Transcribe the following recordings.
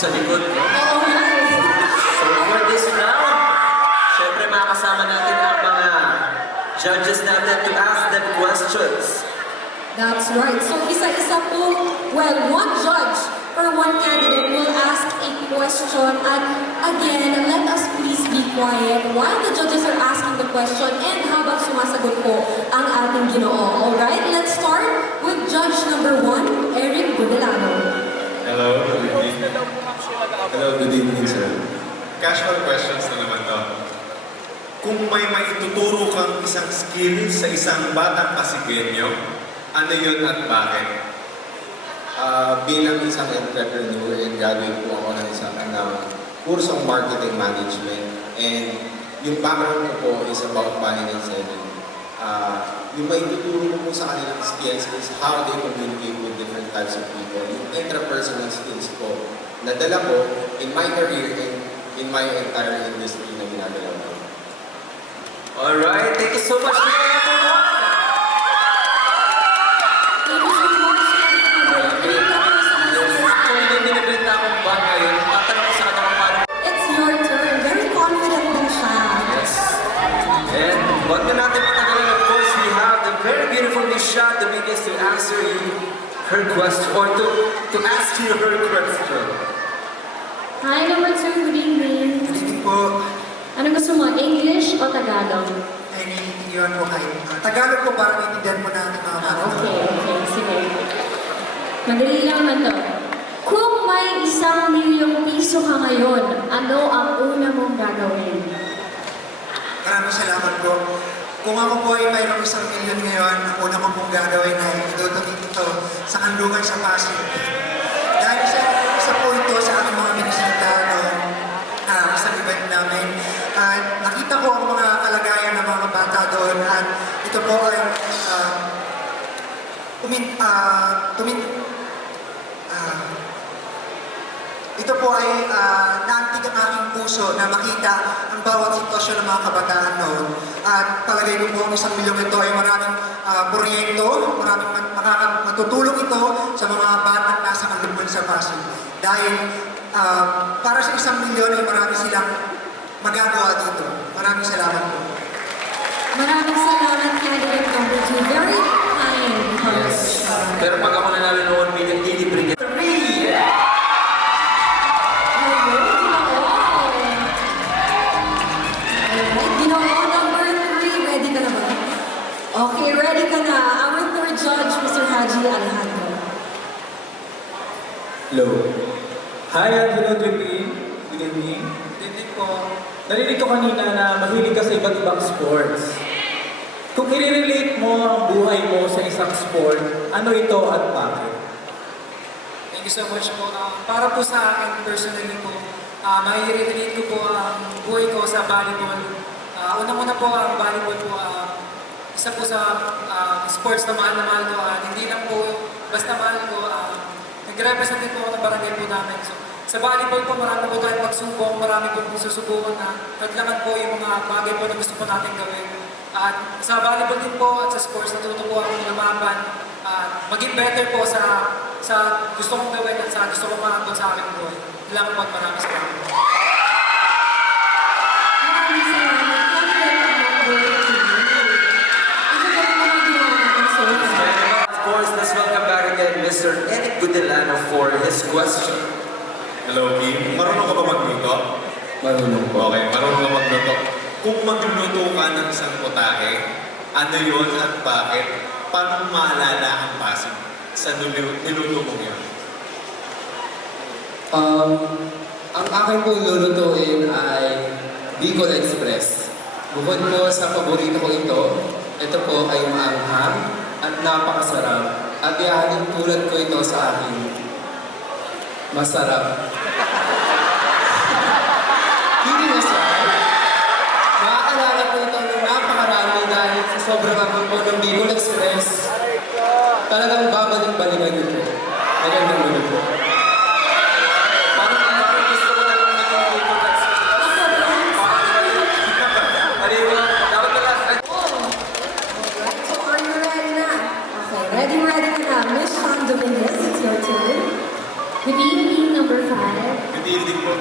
sa likod. Oo nga eh. So for this round, syempre makakasama natin ang mga judges natin to ask them questions. That's right. So isa-isa po, well, one judge or one candidate will ask a question, and again, let us please be quiet while the judges are asking the question and habang sumasagot po ang ating ginoo. Alright, let's start with judge number 1, Eric Gudelano. Hello, good evening. Hello, good evening, sir. Casual questions na naman to. Kung may maituturo kang isang skill sa isang batang Pasigenyo, ano yun at bakit? Bilang isang entrepreneur and graduate po ako ng isang kursong marketing management, and yung background ko po is about buying and selling. Yung maituturo ko po sa kanilang skills is how they communicate with different types of people. Yung intrapersonal skills po, nadala ko in my career and in my entire industry na ginagalaw ko. Alright, thank you so much for that, everyone! Actually, may binibenta akong bag ngayon. Tatanong ko sa kanya kung paano. It's your turn. Very confident din siya. Yes. And wag na natin patagalin. Of course, we have the very beautiful Miss Shah to begin to answer you her question, or to ask you her question. Hi, number 2, good evening. Good evening po. Anong gusto mo, English o Tagalog? Ay, naiintindihan po kayo. Tagalog po para maintindihan po natin mga bata. Okay, sige. Madali lang man to. Kung may 1,000,000 piso ka ngayon, ano ang una mong gagawin? Maraming salamat po. Kung ako po ay mayroong 1,000,000 ngayon, ang una ko pong gagawin ay idudugin ito sa kanlungan sa Pasig. Dahil isa po ito sa aking mga binisita noong sa event namin. At nakita ko ang mga kalagayan ng mga bata doon, at ito po ay ito po ay naantig ang aking puso na makita ang bawat sitwasyon ng mga kabataan noon. At palagay ko po ang 1,000,000 ito ay maraming proyekto, maraming matutulong ito sa mga batang nasa kalubon sa Pasig. Dahil para sa 1,000,000 ay marami silang magagawa dito. Maraming salamat po. Maraming salamat, candidate number 2. Very kind. Yes. Pero pag ako nanalo noon, pinag-delivery ka. 3! Okay, ready ka na. Our third judge, Mr. Haji Alejandro. Hello. Hi, Angelo Trippy. Good evening. Good evening po. Narinig ko kanina na mahilig ka sa iba't ibang sports. Kung i-relate mo ang buhay mo sa isang sport, ano ito at bakit? Thank you so much po. Para po sa akin, personally po, mai-relate ko po ang buhay ko sa volleyball. Unang-una po ang volleyball po, isa po sa sports na mahal ko. Hindi lang po, basta mahal ko, nag-represent din po ako ng barangay po namin. So, sa volleyball po, marami po tayong pagsubok, marami po susubukan na taglaman po yung mga bagay po na gusto po natin gawin. At sa volleyball din po at sa sports, natuto po akong lumaban, maging better po sa gusto kong gawin at sa gusto kong maabot sa aking buhay. Kailangan po at marami sa akin. Maraming salamat, candidate number 2. Ito po yung mga ginawa natin so far. Of course, let's welcome back again Mr. Eric Gudelano for his question. Hello, Kim. Marunong ka ba magluto? Marunong po. Okay, marunong ka magluto. Kung magluluto ka ng isang putahe, ano yun at bakit? Paano maalala ang Pasig sa niluto mo yun? Ang aking pong lulutuin ay Bicol Express. Bukod po sa paborito ko ito po ay maanghang at napakasarap. At ihahalin tulad ko ito sa aking masarap. Hindi masarap. Maaalala po ito ng napakarami dahil sa sobrang aking po ng Bicol Express. Talagang babalik-balikan ito. Magandang gabi po. Miss Sean Dominguez, it's your turn. Good evening, number 5. evening po.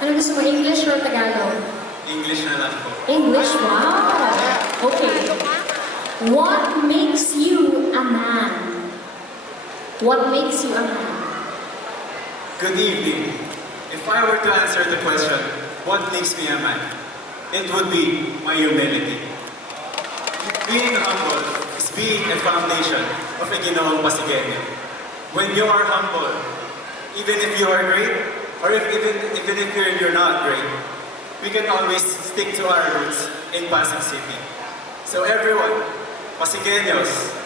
Ano gusto mo, English or Tagalog? English na lang po. English, wow! Okay. What makes you a man? What makes you a man? Good evening. If I were to answer the question, what makes me a man? It would be my humility. Being humble is being a foundation of a Ginoong Pasigueño. When you are humble, even if you are great, or even if you're not great, we can always stick to our roots in Pasig City. So everyone, Pasigueños,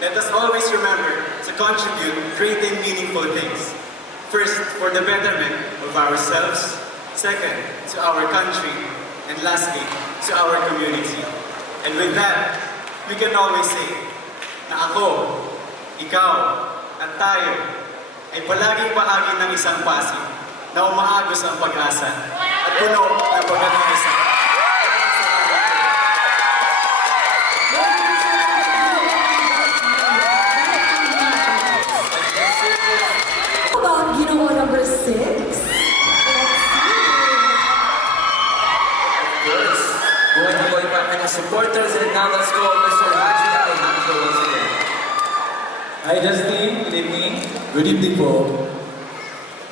let us always remember to contribute great and meaningful things. First, for the betterment of ourselves. Second, to our country. And lastly, to our community. And with that, we can always say na ako, ikaw, at tayo ay palaging bahagi ng isang Pasig na umaagos ang pag-asa at puno ng pagkakaisa. How about Ginoo number 6? Yes. Buhay na buhay pa ang kanyang supporters. And now let's go, Mr. Haji Alejandro once again. Hi Justin, good evening. Good evening po.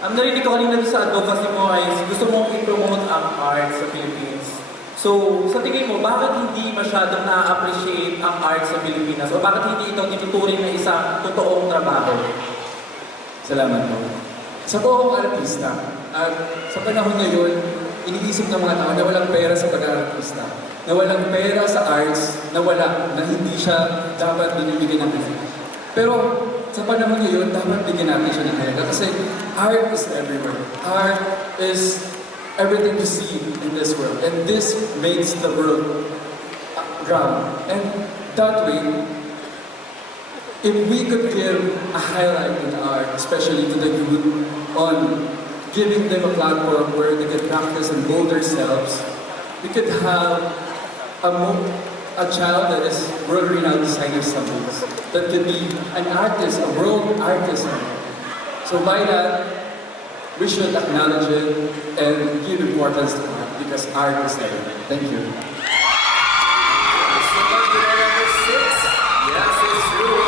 Ang narinig ko kanina sa advocacy mo ay gusto mong i-promote ang art sa Philippines. So, sa tingin mo, bakit hindi masyadong na-appreciate ang art sa Pilipinas? O bakit hindi ito tinuturing na isang totoong trabaho? Salamat po. Sa buong artista, at sa panahon ngayon, iniisip ng mga tao na walang pera sa pag-artista, na walang pera sa arts, na hindi siya dapat binibigyan ng pera. Pero sa panahon ngayon, dapat bigyan natin siya ng halaga kasi art is everywhere. Art is everything you see in this world. And this makes the world round. And that way, if we could give a highlight in art, especially to the youth, on giving them a platform where they can practice and mold themselves, we could have a child that is world-renowned designer something that could be an artist, a world artist. So by that, we should acknowledge it and give importance to art because art is everything. Thank you. Yes, it's true.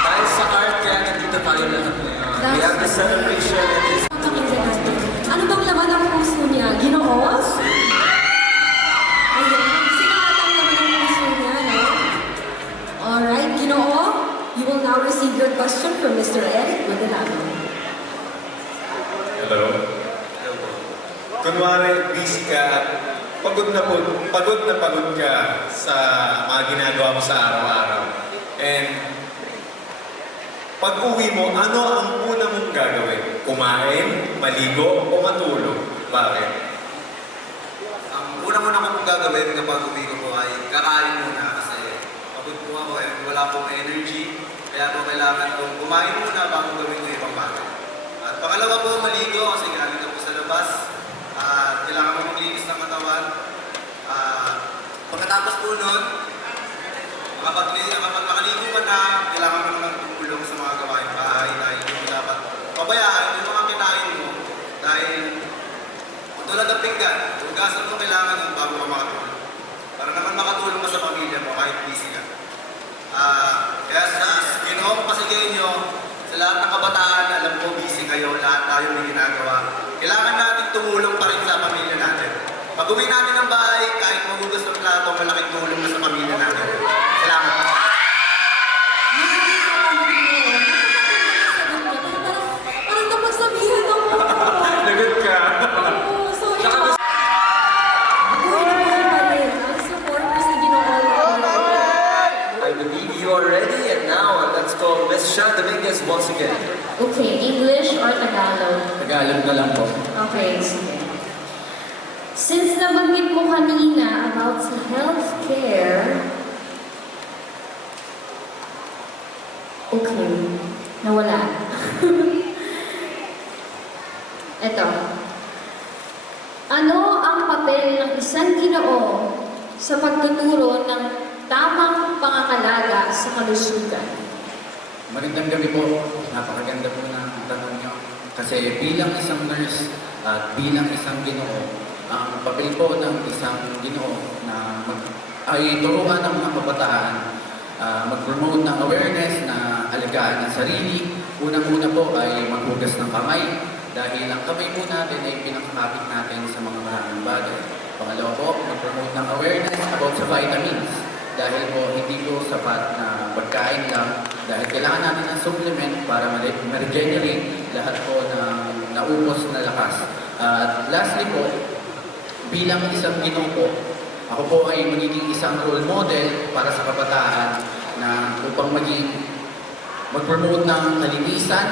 Dahil sa art, kaya nandito tayo lahat ngayon. We have the celebration and this. Pakinggan natin. Ano bang laman ng puso niya? Ginoos? Ayan. Sinakatang laman ng puso niya, no? Alright, Ginoo, you will now receive your question from Mr. Eric Guadalano. Hello? Kunwari, busy ka at pagod na pagod ka sa mga ginagawa mo sa araw-araw. And pag uwi mo, ano ang una mong gagawin? Kumain, maligo, o matulog? Bakit? Ang una kong gagawin kapag uwi ko po ay kakain muna kasi pagod po ako and wala pong energy. Kaya po kailangan kong kumain muna bago gawin ko ibang bagay. At pangalawa po, maligo kasi galing na po sa labas. At kailangan mo maglinis ng katawan. Pagkatapos po nun, kapag nakaligo ka na, kailangan mo naman tumulong sa mga gawain bahay dahil hindi dapat pabayaan yung mga kinain mo dahil tulad ng pinggan, hugasan mo kailangan yung bago ka makatulong. Para naman makatulong ka sa pamilya mo kahit busy ka. Kaya sa Ginoong Pasigueño, sa lahat ng kabataan, alam ko busy kayo, lahat tayo may ginagawa. Kailangan natin tumulong pa rin sa pamilya natin. Pag uwi natin ng bahay, kahit magugas ng plato, malaking tulong na sa pamilya natin. Salamat. Parang napagsabihan ako. Lagot ka. Oo, so buhay pa rin ang supporters ni Ginoo. I believe you are ready, and now let's call Ms. Shan Dominguez once again. Okay, English or Tagalog? Tagalog na lang po. Okay, sige. Since nabanggit mo kanina about sa healthcare, okay, nawala. Eto. Ano ang papel ng isang Ginoo sa pagtuturo ng tamang pangangalaga sa kalusugan? Magandang gabi po. Napakaganda po ng tanong niyo. Kasi bilang isang nurse, At bilang isang Ginoo, ang papel po ng isang Ginoo na ay turuan ng mga kabataan, mag-promote ng awareness na alagaan ang sarili. Unang-una po ay maghugas ng kamay dahil ang kamay po natin ay pinakakapit natin sa mga maraming bagay. Pangalawa po, mag-promote ng awareness about sa vitamins dahil po hindi po sapat na pagkain lang dahil kailangan natin ng supplement para ma-regenerate lahat po ng naubos na lakas. At lastly po, bilang isang Ginoo po, ako po ay magiging isang role model para sa kabataan na upang mag-promote ng kalinisan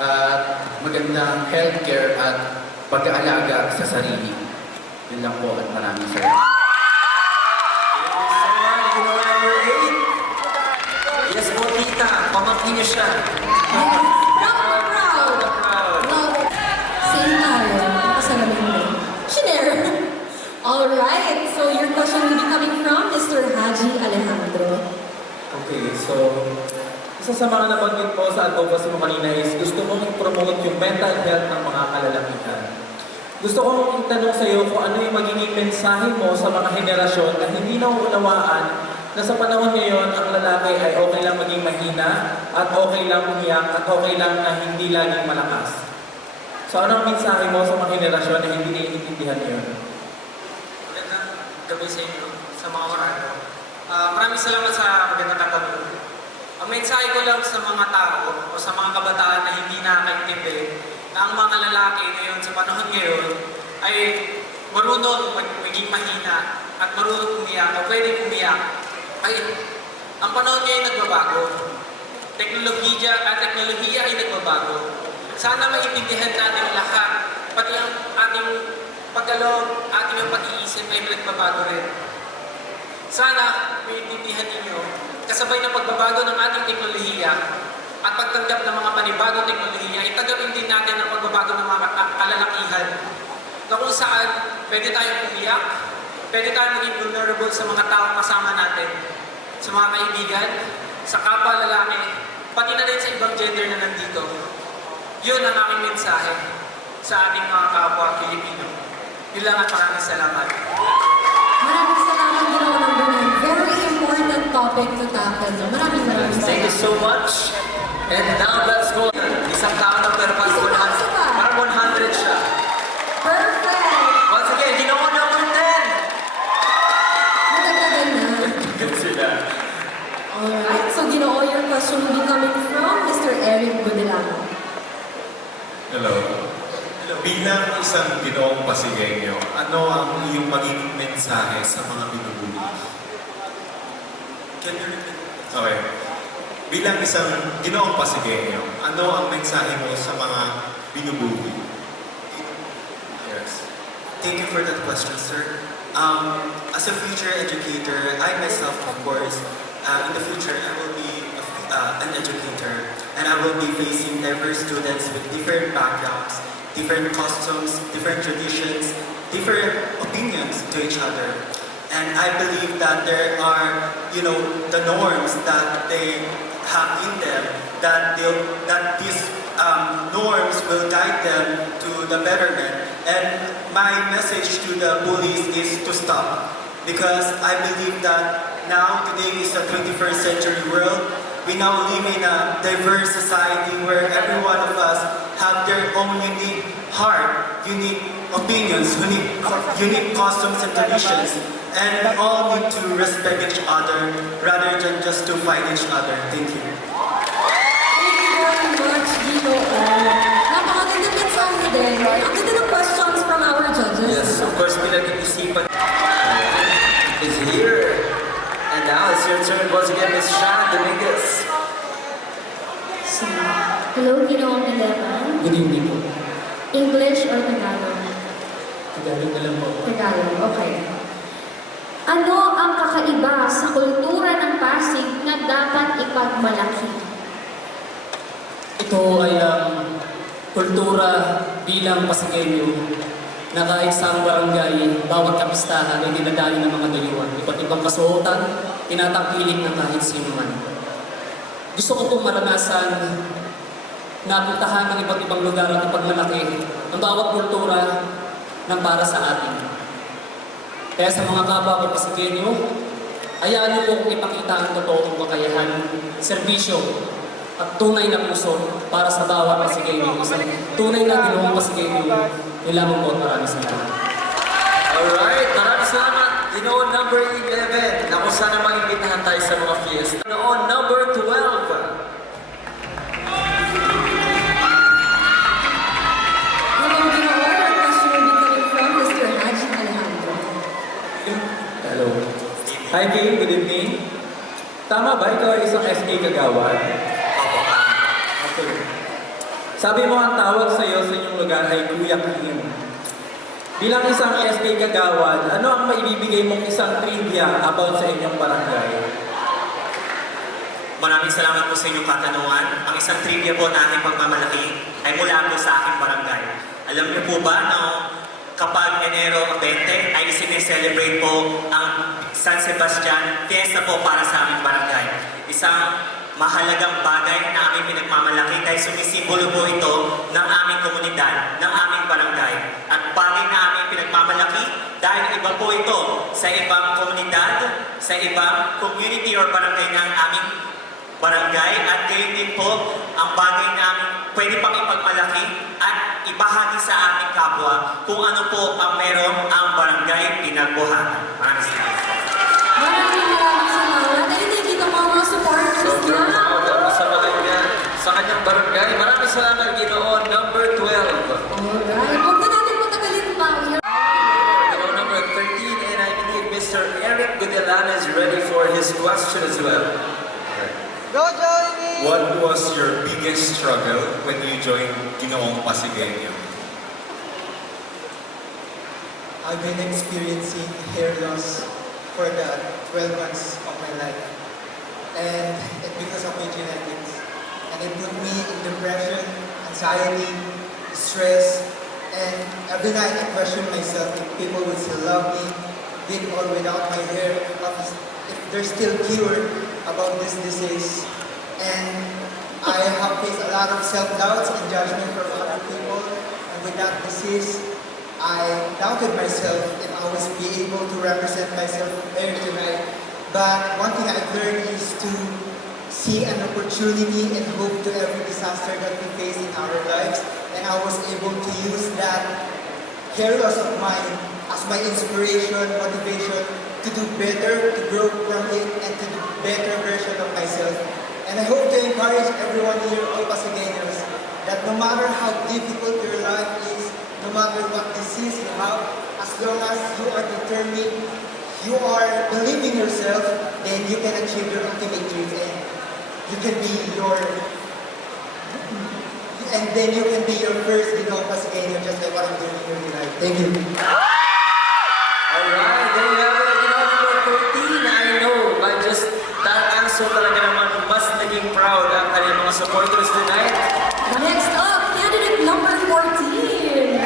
at magandang healthcare at pag-aalaga sa sarili. Yun lang po at maraming salamat. Yes po, tita. Pamangkin niyo siya. Proud. Love it. Same tayo. Kasalamin mo. Shiner. Alright, so your question will be coming from Mr. Haji Alejandro. Okay, so isa sa mga nabanggit po sa advocacy mo kanina is gusto mong i-promote yung mental health ng mga kalalakihan. Gusto kong itanong sa iyo kung ano yung magiging mensahe mo sa mga henerasyon na hindi nauunawaan na sa panahon ngayon ang lalaki ay okay lang maging mahina at okay lang umiyak at okay lang na hindi laging malakas. So ano ang mensahe mo sa mga henerasyon na hindi naiintindihan ngayon? Magandang gabi sa inyo, sa mga orado. Maraming salamat sa magandang katanungan. Ang mensahe ko lang sa mga tao o sa mga kabataan na hindi nakakaintindi na ang mga lalaki ngayon sa panahon ngayon ay marunong maging mahina at marunong umiyak o pwedeng umiyak. Ay, ang panahon ngayon nagbabago. Teknolohiya ay nagbabago. Sana maintindihan natin lahat, pati ang ating pagkaloob, ating yung pag-iisip ay nagbabago rin. Sana maintindihan ninyo, kasabay ng pagbabago ng ating teknolohiya at pagtanggap ng mga panibagong teknolohiya, itagawin din natin ang pagbabago ng mga kalalakihan na kung saan pwede tayong umiyak, pwede tayong maging vulnerable sa mga taong kasama natin, sa mga kaibigan, sa kapwa lalaki, pati na rin sa ibang gender na nandito. Yun ang aking mensahe sa ating mga kapwa Pilipino. Yun lang at maraming salamat. Maraming salamat din ako ng Brunei. Very important topic to tackle. Maraming Thank you salamat. so much. And now let's go. Isang tao ng perpas. Isang tao sa ba? Para 100 siya. Perfect! Once again, Ginoo number 10. Madagdagan na. Consider. Alright, so Ginoo, your question will be coming from Mr. Eric Budelano. Hello. Bilang isang Ginoong Pasigueño, ano ang iyong magiging mensahe sa mga binubuli? Can you repeat? Okay. Bilang isang Ginoong Pasigueño, ano ang mensahe mo sa mga binubuli? Yes. Thank you for that question, sir. As a future educator, I myself, of course, in the future, I will be an educator, and I will be facing diverse students with different backgrounds, different costumes, different traditions, different opinions to each other. And I believe that there are, the norms that they have in them, that these norms will guide them to the betterment. And my message to the bullies is to stop. Because I believe that now, today is the 21st century world. We now live in a diverse society where every one of us have their own unique heart, unique opinions, unique customs and traditions. And we all need to respect each other rather than just to fight each other. Thank you. Thank you very much, Ginoo. Napakaganda mensahe din. Ang ganda ng questions from our judges. Yes, of course, pinag-iisipan is here. And now it's your turn once again, Ms. Shan Dominguez. So, hello, Ginoong 11. Good evening po. English or Tagalog? Tagalog na lang po. Tagalog, okay. Ano ang kakaiba sa kultura ng Pasig na dapat ipagmalaki? Ito ay ang kultura bilang Pasigueño na kahit sa barangay, bawat kapistahan ay dinadali ng mga dayuhan. Iba't ibang kasuotan, tinatangkilik ng kahit sino man. Gusto ko pong maranasan napuntahan ng iba't ibang lugar at ipagmalaki ang bawat kultura ng para sa atin. Kaya sa mga kapwa ko Pasigueño, hayaan niyo pong ipakita ang totoong kakayahan, serbisyo, at tunay na puso para sa bawat Pasigueño. Isang tunay na Ginoong Pasigueño, nilamang po. Maraming salamat. Alright, maraming salamat. Ginoon number 11. Naku, sana maimbitahan tayo sa mga fiesta. Ginoon number 12. Hello, Ginoon. Our question will be coming from Mr. Haji Alejandro. Hello. Hi, Kay. Good evening. Tama ba? Ikaw ay isang SK Kagawad? Okay. Sabi mo ang tawag sa iyo sa inyong lugar ay Kuya Kim. Bilang isang SK Kagawad, ano ang maibibigay mong isang trivia about sa inyong barangay? Maraming salamat po sa inyong katanungan. Ang isang trivia po na aking pagmamalaki ay mula po sa aking barangay. Alam niyo po ba na kapag Enero 20 ay sineselebrate po ang San Sebastian Fiesta po para sa aming barangay. Isang mahalagang bagay na aming pinagmamalaki dahil sumisimbolo po ito ng aming komunidad, ng aming barangay. At bagay na aming pinagmamalaki dahil iba po ito sa ibang komunidad, sa ibang community or barangay ng aming barangay. At gayon din po ang bagay na aming pwede pang ipagmalaki at ibahagi sa aming kapwa kung ano po ang meron ang barangay pinagbuhatan. Maraming salamat po. Maraming salamat. Ay, nakikita mo ang mga supporters Sobrang niya. proud ako sa kanya, sa kanyang barangay. Maraming salamat, Ginoon number 12. Alright, huwag na natin matagalin pa. Ginoon number 13, and I believe Mr. Eric Gudelana is ready for his question as well. What was your biggest struggle when you joined Ginoong Pasigueño? I've been experiencing hair loss for the 12 months of my life. And it's because of my genetics. And it put me in depression, anxiety, stress, and every night I question myself if people would still love me, with or without my hair, if there's still cure about this disease. And I have faced a lot of self-doubts and judgment from other people. And with that disease, I doubted myself if I was be able to represent myself there tonight. But one thing I've learned is to see an opportunity and hope to every disaster that we face in our lives. And I was able to use that hair loss of mine as my inspiration, motivation to do better, to grow from it, and to do better version of myself. And I hope to encourage everyone here, all Pasigueños, that no matter how difficult your life is, no matter what disease you have, as long as you are determined, you are believing yourself, then you can achieve your ultimate dreams, and you can be your, and then you can be your first Ginoong Pasigueño, just like what I'm doing here tonight. Thank you. Alright, there you have it. Ginoon number 13, I know, by just that answer talaga naman, mas naging proud ang kanyang mga supporters tonight. Next up, candidate number 14.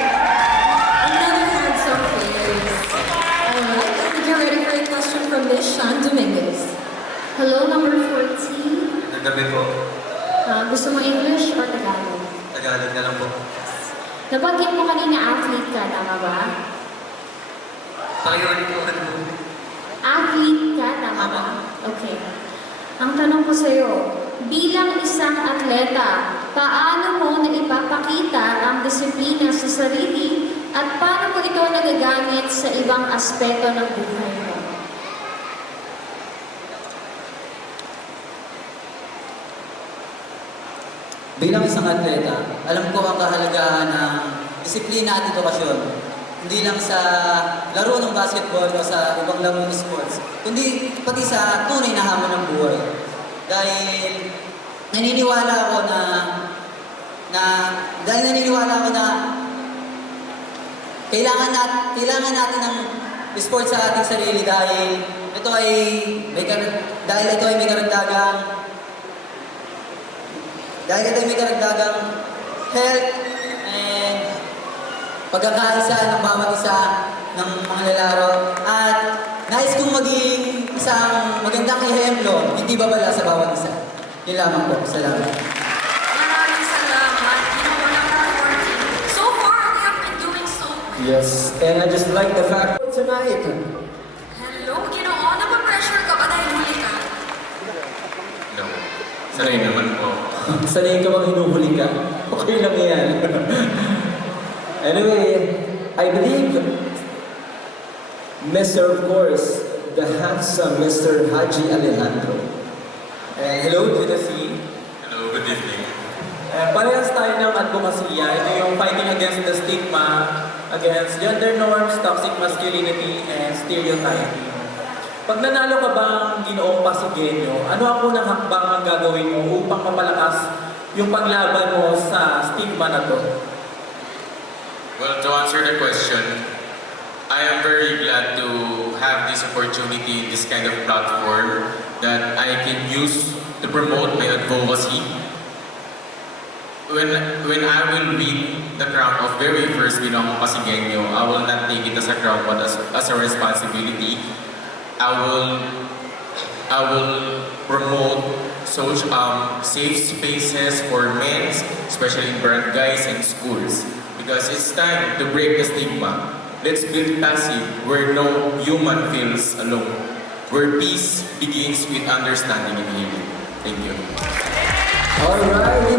Another handsome face. Alright, I think you're ready for a question from Miss Sean Dominguez. Hello, number 14. Nagabi po, Gusto mo English or Tagalog? Tagalog na lang po. Nabanggit mo kanina athlete ka, tama ba? Pakiulit po ano. Athlete ka, tama ba? Okay. Ang tanong ko sa'yo, bilang isang atleta, paano mo naipapakita ang disiplina sa sarili at paano mo ito nagagamit sa ibang aspeto ng buhay mo? Bilang isang atleta, alam ko ang kahalagahan ng disiplina at edukasyon. Hindi lang sa laro ng basketball o sa ibang laro ng sports, kundi pati sa tunay na hamon ng buhay. Dahil naniniwala ako na kailangan natin ng sport sa ating sarili dahil ito ay may karagdagang health and pagkakaisa ng bawat isa ng mga lalaro. At nais kong maging isang magandang ehemplo, hindi babala sa bawat isa. Yun lamang po. Salamat. Maraming salamat. Yes, and I just like the fact tonight. Hello, Ginoo, napapressure ka ba dahil huli ka? No. Sanay naman po. Sanay ka bang hinuhuli ka? Okay lang yan. Anyway, I believe Mr. Of course, the handsome Mr. Haji Alejandro. And hello, good to see. Hello, good evening. Parehas tayo ng advokasya. Ito yung fighting against the stigma, against gender norms, toxic masculinity, and stereotyping. Pag nanalo ka bang Ginoong Pasigueño, ano ang unang hakbang ang gagawin mo upang mapalakas yung paglaban mo sa stigma na to? Well, to answer the question, I am very glad to have this opportunity, this kind of platform that I can use to promote my advocacy. When I will win the crown of very first Ginoong Pasigueño, I will not take it as a crown but as a responsibility. I will promote safe spaces for men, especially in barangays and schools, because it's time to break the stigma. Let's build passive where no human feels alone, where peace begins with understanding and healing. Thank you. Alright,